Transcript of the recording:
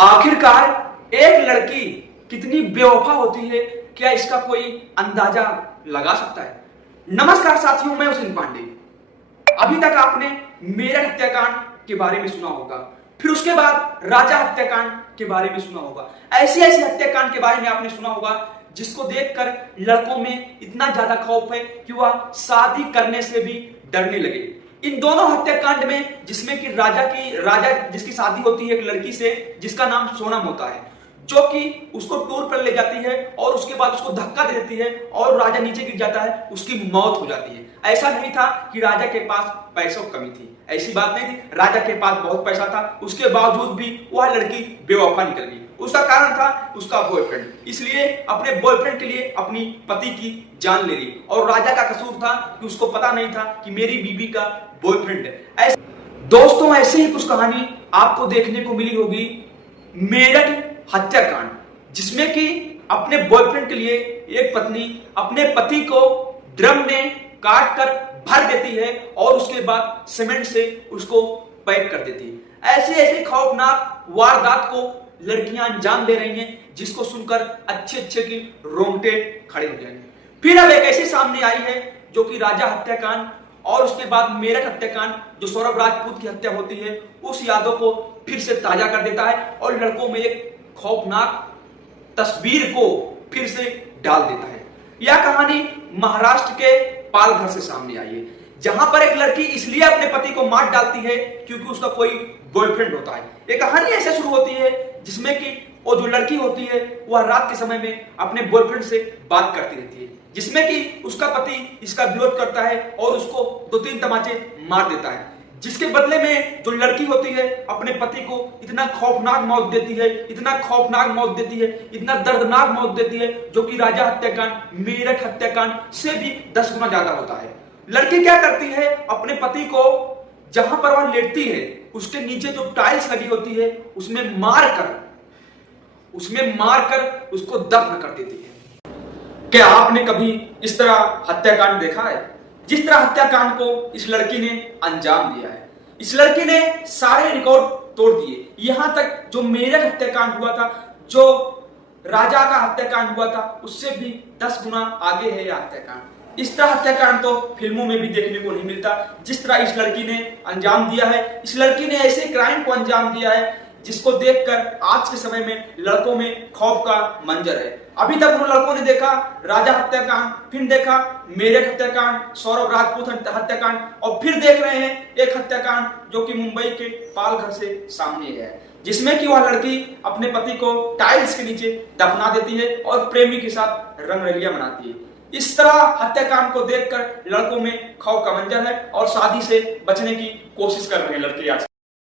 आखिरकार एक लड़की कितनी बेवफा होती है, क्या इसका कोई अंदाजा लगा सकता है? नमस्कार साथियों, मैं हुसैन पांडे। अभी तक आपने मेरठ हत्याकांड के बारे में सुना होगा, फिर उसके बाद राजा हत्याकांड के बारे में सुना होगा। ऐसे ऐसे हत्याकांड के बारे में आपने सुना होगा जिसको देखकर लड़कों में इतना ज्यादा खौफ है कि वह शादी करने से भी डरने लगे। इन दोनों हत्याकांड में जिसमें कि राजा जिसकी शादी होती है एक लड़की से जिसका नाम सोनम होता है, जो कि उसको टूर पर ले जाती है और उसके बाद उसको धक्का दे देती है और राजा नीचे गिर जाता है, उसकी मौत हो जाती है। ऐसा नहीं था कि राजा के पास पैसों की कमी थी, ऐसी बात नहीं थी। राजा के पास बहुत पैसा था, उसके बावजूद भी वह लड़की बेवफा निकल गई। उसका कारण था उसका बॉयफ्रेंड, इसलिए अपने बॉयफ्रेंड के लिए अपनी पति की जान ले ली। और राजा का कसूर था कि उसको पता नहीं था कि मेरी बीवी का बॉयफ्रेंड है। दोस्तों, ऐसे ही कुछ कहानी आपको देखने को मिली होगी मेरठ हत्याकांड, जिसमें कि अपने बॉयफ्रेंड के लिए एक पत्नी अपने पति को ड्रम में काट कर भर देती है और उसके बाद सीमेंट से उसको पैक कर देती है। ऐसे ऐसे खौफनाक वारदात को लड़कियां अंजाम दे रही हैं, जिसको सुनकर अच्छे की रोंगटे खड़े हो जाएंगे। फिर अब एक ऐसी सामने आई है जो कि राजा हत्याकांड और उसके बाद मेरठ हत्याकांड, जो सौरभ राजपूत की हत्या होती है, उस यादों को फिर से ताजा कर देता है और लड़कों में एक खौफनाक तस्वीर को फिर से डाल देता है। यह कहानी महाराष्ट्र के पालघर से सामने आई है, जहां पर एक लड़की इसलिए अपने पति को मार डालती है क्योंकि उसका कोई बॉयफ्रेंड होता है। ये कहानी ऐसे शुरू होती है जिसमें कि वो जो लड़की होती है वह रात के समय में अपने बॉयफ्रेंड से बात करती रहती है, जिसमें कि उसका पति इसका विरोध करता है और उसको 2-3 तमाचे मार देता है। जिसके बदले में जो लड़की होती है अपने पति को इतना खौफनाक मौत देती है, इतना खौफनाक मौत देती है, इतना दर्दनाक मौत देती है, जो कि राजा हत्याकांड, मेरठ हत्याकांड से भी 10 गुना ज्यादा होता है। लड़की क्या करती है, अपने पति को जहां पर वह लेटती है उसके नीचे जो टाइल्स लगी होती है उसमें मार कर उसको दफन कर देती है। क्या आपने कभी इस तरह हत्याकांड देखा है? जिस तरह हत्याकांड को इस लड़की ने अंजाम दिया है, इस लड़की ने सारे रिकॉर्ड तोड़ दिए। यहां तक जो मेरठ हत्याकांड हुआ था, जो राजा का हत्याकांड हुआ था, उससे भी 10 गुना आगे है यह हत्याकांड। इस तरह हत्याकांड तो फिल्मों में भी देखने को नहीं मिलता, जिस तरह इस लड़की ने अंजाम दिया है। इस लड़की ने ऐसे क्राइम को अंजाम दिया है जिसको देखकर आज के समय में लड़कों में खौफ का मंजर है। अभी तक उन लड़कों ने देखा राजा हत्याकांड, फिर देखा मेरठ हत्याकांड, सौरभ राजपूत हत्याकांड, और फिर देख रहे हैं एक हत्याकांड जो कि मुंबई के पालघर से सामने है, जिसमें कि वह लड़की अपने पति को टाइल्स के नीचे दफना देती है और प्रेमी के साथ रंगरलियां मनाती है। इस तरह हत्याकांड को देखकर लड़कों में खौफ का मंजर है और शादी से बचने की कोशिश कर रहे हैं लड़के आज।